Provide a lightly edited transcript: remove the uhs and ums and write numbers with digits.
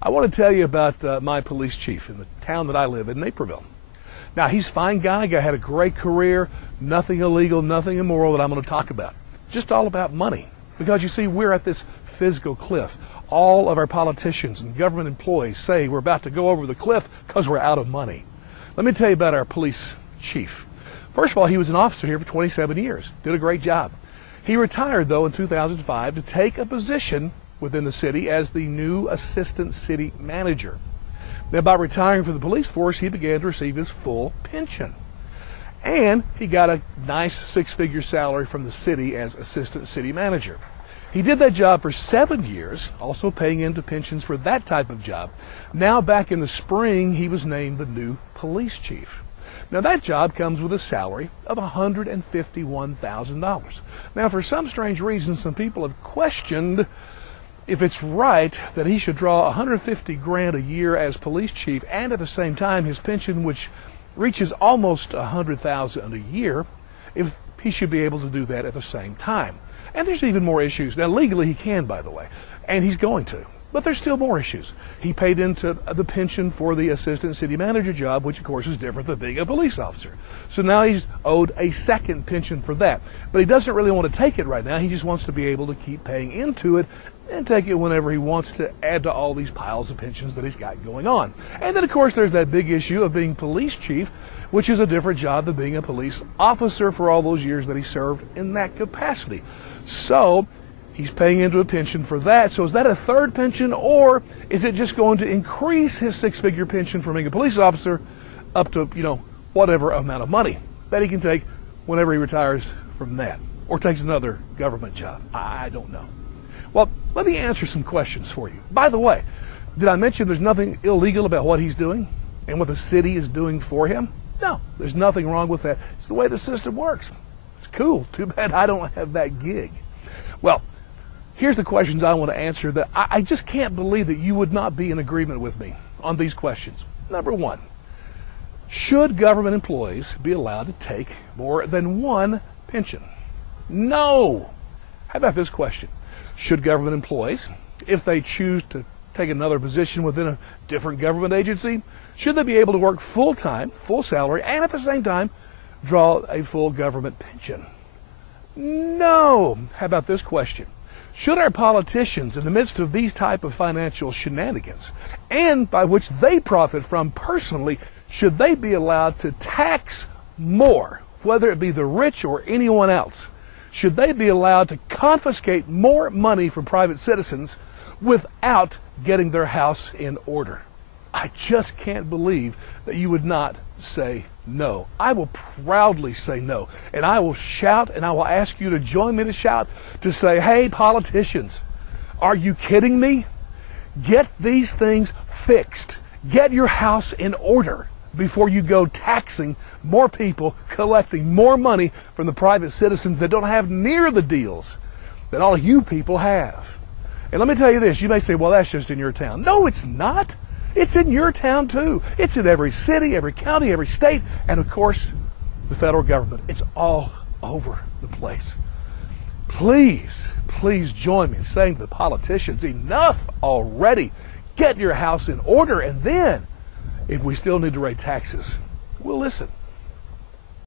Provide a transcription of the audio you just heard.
I want to tell you about my police chief in the town that I live in, Naperville. Now, he's a fine guy, had a great career, nothing illegal, nothing immoral that I'm going to talk about. Just all about money. Because you see, we're at this fiscal cliff. All of our politicians and government employees say we're about to go over the cliff because we're out of money. Let me tell you about our police chief. First of all, he was an officer here for 27 years, did a great job. He retired, though, in 2005 to take a position within the city as the new assistant city manager. Now, by retiring from the police force, he began to receive his full pension. And he got a nice six-figure salary from the city as assistant city manager. He did that job for 7 years, also paying into pensions for that type of job. Now, back in the spring, he was named the new police chief. Now, that job comes with a salary of $151,000. Now, for some strange reason, some people have questioned if it's right that he should draw $150,000 a year as police chief, and at the same time his pension, which reaches almost $100,000 a year, if he should be able to do that at the same time. And there's even more issues. Now, legally he can, by the way, and he's going to. But there's still more issues. He paid into the pension for the assistant city manager job, which of course is different than being a police officer. So now he's owed a second pension for that. But he doesn't really want to take it right now. He just wants to be able to keep paying into it and take it whenever he wants to add to all these piles of pensions that he's got going on. And then of course there's that big issue of being police chief, which is a different job than being a police officer for all those years that he served in that capacity. So he's paying into a pension for that. So is that a third pension, or is it just going to increase his six-figure pension from being a police officer up to, whatever amount of money that he can take whenever he retires from that or takes another government job? I don't know. Well, let me answer some questions for you. By the way, did I mention there's nothing illegal about what he's doing and what the city is doing for him? No, there's nothing wrong with that. It's the way the system works. It's cool. Too bad I don't have that gig. Well, here's the questions I want to answer that I just can't believe that you would not be in agreement with me on these questions. Number one, should government employees be allowed to take more than one pension? No. How about this question? Should government employees, if they choose to take another position within a different government agency, should they be able to work full-time, full salary, and at the same time draw a full government pension? No. How about this question? Should our politicians, in the midst of these type of financial shenanigans, and by which they profit from personally, should they be allowed to tax more, whether it be the rich or anyone else? Should they be allowed to confiscate more money from private citizens without getting their house in order? I just can't believe that you would not say no. I will proudly say no. And I will shout, and I will ask you to join me to shout, to say, hey, politicians, are you kidding me? Get these things fixed. Get your house in order before you go taxing more people, collecting more money from the private citizens that don't have near the deals that all you people have. And let me tell you this, you may say, well, that's just in your town. No, it's not. It's in your town too. It's in every city, every county, every state, and of course, the federal government. It's all over the place. Please, please join me in saying to the politicians, enough already. Get your house in order, and then, if we still need to raise taxes, we'll listen.